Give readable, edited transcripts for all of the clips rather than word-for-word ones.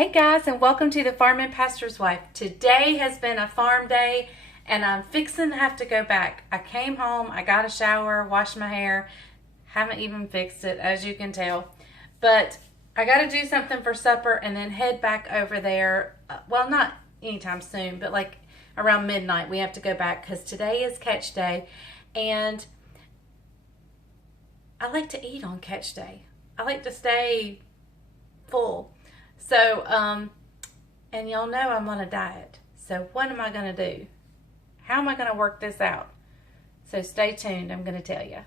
Hey guys, and welcome to the Farm and Pastor's Wife. Today has been a farm day and I'm fixing to have to go back. I came home, I got a shower, washed my hair, haven't even fixed it as you can tell. But I got to do something for supper and then head back over there. Well, not anytime soon, but like around midnight we have to go back because today is catch day. And I like to eat on catch day. I like to stay full. So, and y'all know I'm on a diet. So what am I going to do? How am I going to work this out? So stay tuned. I'm going to tell you.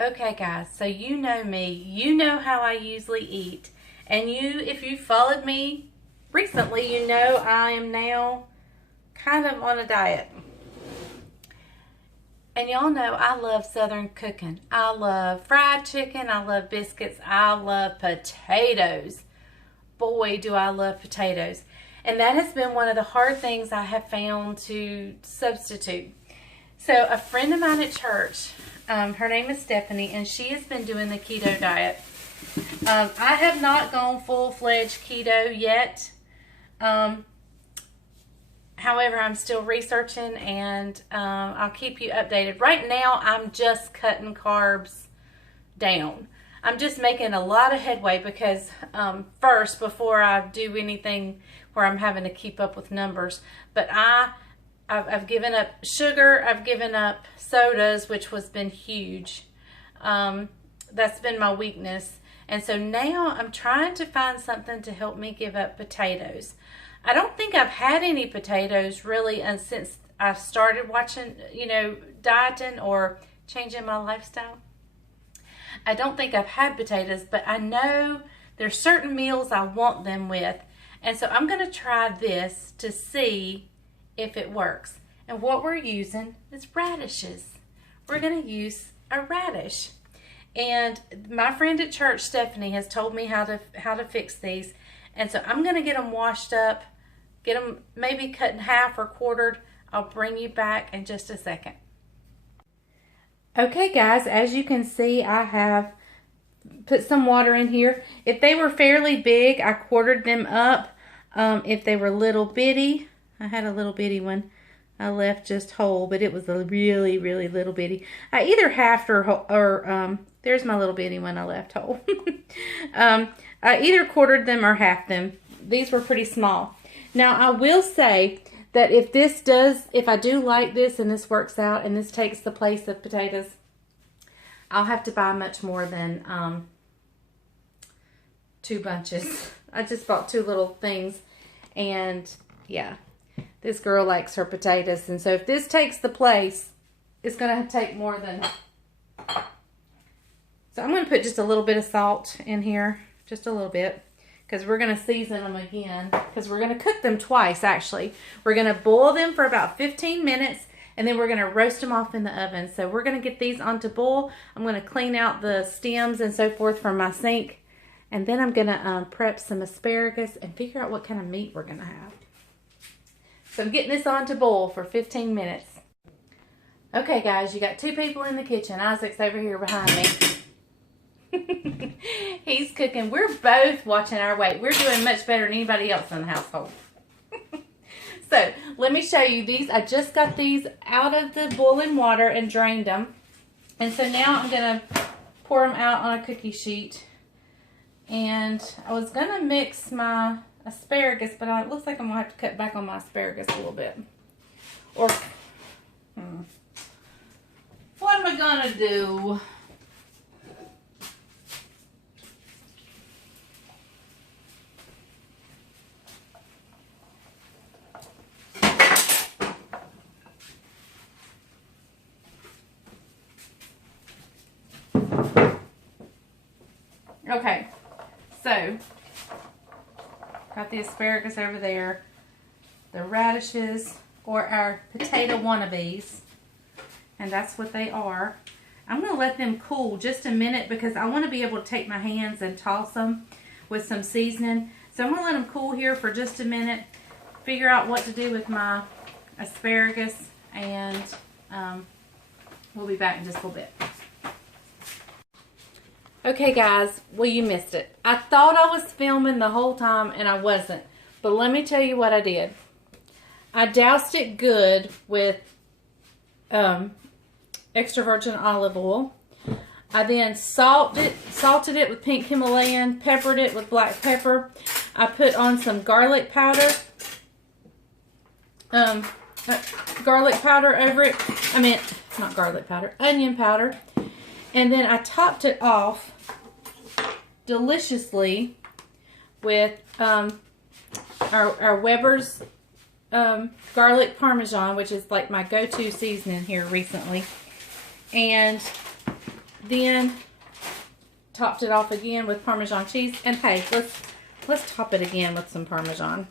Okay guys, so you know me, you know how I usually eat, and if you followed me recently, you know I am now kind of on a diet. And y'all know I love Southern cooking. I love fried chicken, I love biscuits, I love potatoes. Boy, do I love potatoes. And that has been one of the hard things I have found to substitute. So a friend of mine at church, her name is Stephanie, and she has been doing the keto diet. I have not gone full-fledged keto yet. However, I'm still researching, and I'll keep you updated. Right now, I'm just cutting carbs down. I'm just making a lot of headway because first, before I do anything where I'm having to keep up with numbers, but I've given up sugar, I've given up sodas, which has been huge. That's been my weakness. And so now I'm trying to find something to help me give up potatoes. I don't think I've had any potatoes really since I started watching, dieting or changing my lifestyle. I don't think I've had potatoes, but I know there's certain meals I want them with. And so I'm going to try this to see if it works. And what we're using is radishes. We're going to use a radish. And my friend at church, Stephanie, has told me how to fix these. And so I'm going to get them washed up, get them maybe cut in half or quartered. I'll bring you back in just a second. Okay guys, as you can see, I have put some water in here. If they were fairly big, I quartered them up. If they were little bitty, I had a little bitty one I left just whole, but it was a really, really little bitty. I either halved or there's my little bitty one I left whole. I either quartered them or halved them. These were pretty small. Now, I will say that if I do like this and this works out and this takes the place of potatoes, I'll have to buy much more than 2 bunches. I just bought 2 little things, and yeah. This girl likes her potatoes, and so if this takes the place, it's going to take more than... So I'm going to put just a little bit of salt in here, just a little bit, because we're going to season them again, because we're going to cook them twice, actually. We're going to boil them for about 15 minutes, and then we're going to roast them off in the oven. So we're going to get these onto boil. I'm going to clean out the stems and so forth from my sink, and then I'm going to prep some asparagus and figure out what kind of meat we're going to have. So I'm getting this on to boil for 15 minutes. Okay guys, you got 2 people in the kitchen. Isaac's over here behind me. He's cooking. We're both watching our weight. We're doing much better than anybody else in the household. So let me show you these. I just got these out of the boiling water and drained them. And so now I'm going to pour them out on a cookie sheet. And I was going to mix my asparagus, but it looks like I'm going to have to cut back on my asparagus a little bit. Or, what am I going to do? Okay, So, got the asparagus over there, the radishes, or our potato wannabes, and that's what they are. I'm going to let them cool just a minute because I want to be able to take my hands and toss them with some seasoning. So I'm going to let them cool here for just a minute, figure out what to do with my asparagus, and we'll be back in just a little bit. Okay guys, well, you missed it. I thought I was filming the whole time and I wasn't. But let me tell you what I did. I doused it good with extra virgin olive oil. I then salted it with pink Himalayan, peppered it with black pepper. I put on some garlic powder. Garlic powder over it. I mean, not garlic powder, onion powder. And then I topped it off deliciously with our Weber's garlic parmesan, which is like my go-to seasoning here recently. And then topped it off again with Parmesan cheese. And hey, let's top it again with some Parmesan.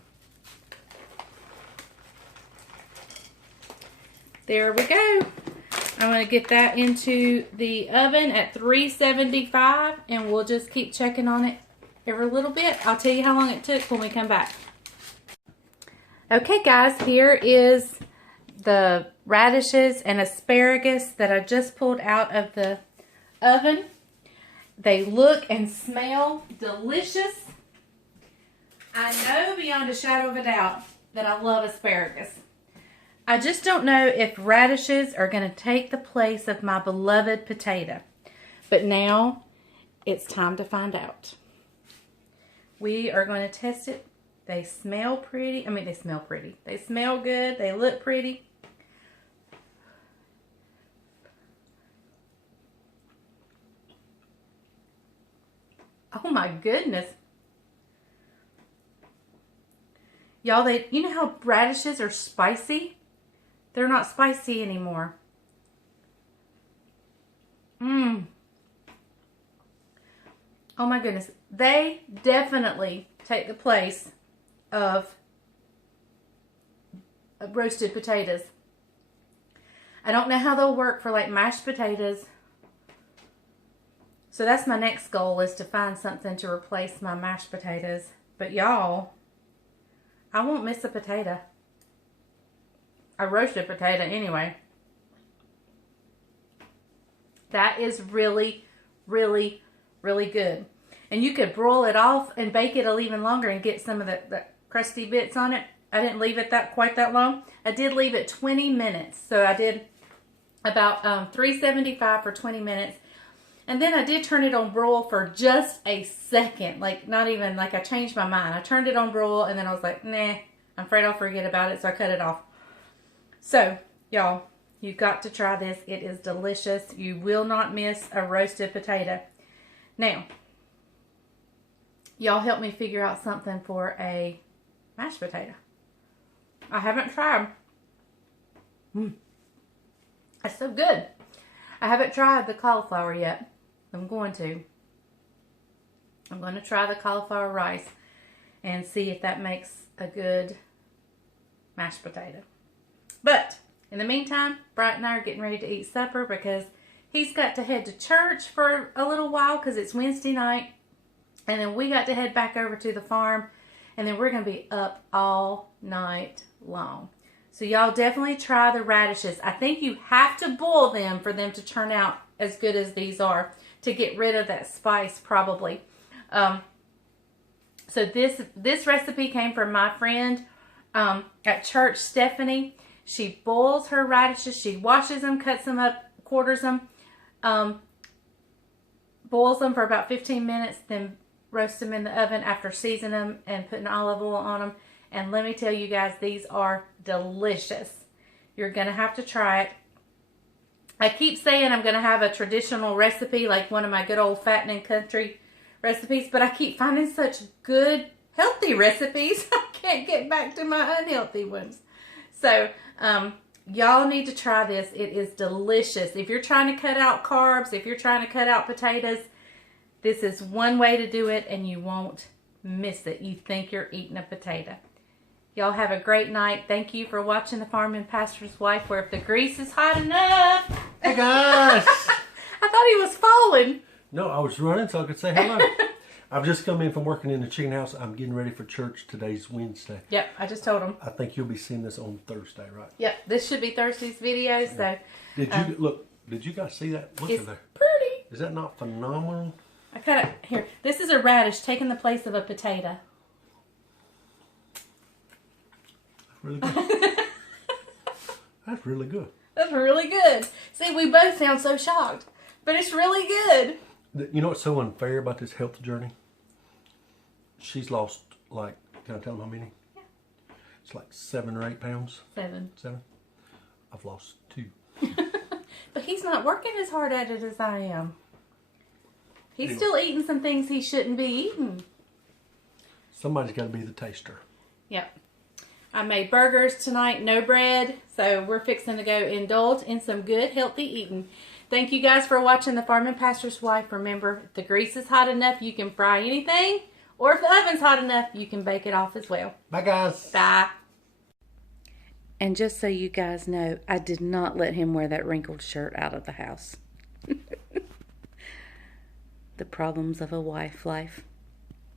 There we go. I'm going to get that into the oven at 375, and we'll just keep checking on it every little bit. I'll tell you how long it took when we come back. Okay guys, here is the radishes and asparagus that I just pulled out of the oven. They look and smell delicious. I know beyond a shadow of a doubt that I love asparagus. I just don't know if radishes are going to take the place of my beloved potato. But now it's time to find out. We are going to test it. They smell pretty. I mean, they smell pretty. They smell good. They look pretty. Oh my goodness. Y'all, you know how radishes are spicy? They're not spicy anymore. Oh my goodness. They definitely take the place of roasted potatoes. I don't know how they'll work for like mashed potatoes. So that's my next goal, is to find something to replace my mashed potatoes. But y'all, I won't miss a potato. I roasted potato anyway. That is really, really, really good. And you could broil it off and bake it even longer and get some of the crusty bits on it. I didn't leave it quite that long. I did leave it 20 minutes. So I did about 375 for 20 minutes. And then I did turn it on broil for just a second. Like, not even, like, I changed my mind. I turned it on broil and then I was like, nah, I'm afraid I'll forget about it. So I cut it off. So, y'all, you've got to try this. It is delicious. You will not miss a roasted potato. Now, y'all help me figure out something for a mashed potato. I haven't tried. That's so good. I haven't tried the cauliflower yet. I'm going to. I'm going to try the cauliflower rice and see if that makes a good mashed potato. But in the meantime, Bright and I are getting ready to eat supper because he's got to head to church for a little while because it's Wednesday night. And then we got to head back over to the farm. And then we're going to be up all night long. So y'all definitely try the radishes. I think you have to boil them for them to turn out as good as these are, to get rid of that spice probably. So this recipe came from my friend at church, Stephanie. She boils her radishes. She washes them, cuts them up, quarters them, boils them for about 15 minutes, then roast them in the oven after seasoning them and putting olive oil on them. And let me tell you guys, these are delicious. You're going to have to try it. I keep saying I'm going to have a traditional recipe, like one of my good old fattening country recipes, but I keep finding such good, healthy recipes. I can't get back to my unhealthy ones. So, y'all need to try this. It is delicious. If you're trying to cut out carbs, if you're trying to cut out potatoes, This is one way to do it, and you won't miss it. You think you're eating a potato. Y'all have a great night. Thank you for watching The Farming Pastor's Wife, where if the grease is hot enough. Hey guys! I thought he was falling. No, I was running so I could say hello. I've just come in from working in the chicken house. I'm getting ready for church. Today's Wednesday. Yep, I just told him. I think you'll be seeing this on Thursday, right? Yep, this should be Thursday's video. So, Did you look? Did you guys see that? Look it's at there. pretty. Is that not phenomenal? I kind of here. This is a radish taking the place of a potato. Really good. That's really good. That's really good. See, we both sound so shocked, but it's really good. You know what's so unfair about this health journey? She's lost, like, can I tell them how many? Yeah. It's like 7 or 8 pounds. 7. 7? I've lost 2. But he's not working as hard at it as I am. He's Anyway. still eating some things he shouldn't be eating. Somebody's got to be the taster. Yep. I made burgers tonight, no bread, so we're fixing to go indulge in some good, healthy eating. Thank you guys for watching The Farming Pastor's Wife. Remember, if the grease is hot enough, you can fry anything, or if the oven's hot enough, you can bake it off as well. Bye, guys. Bye. And just so you guys know, I did not let him wear that wrinkled shirt out of the house. The problems of a wife life.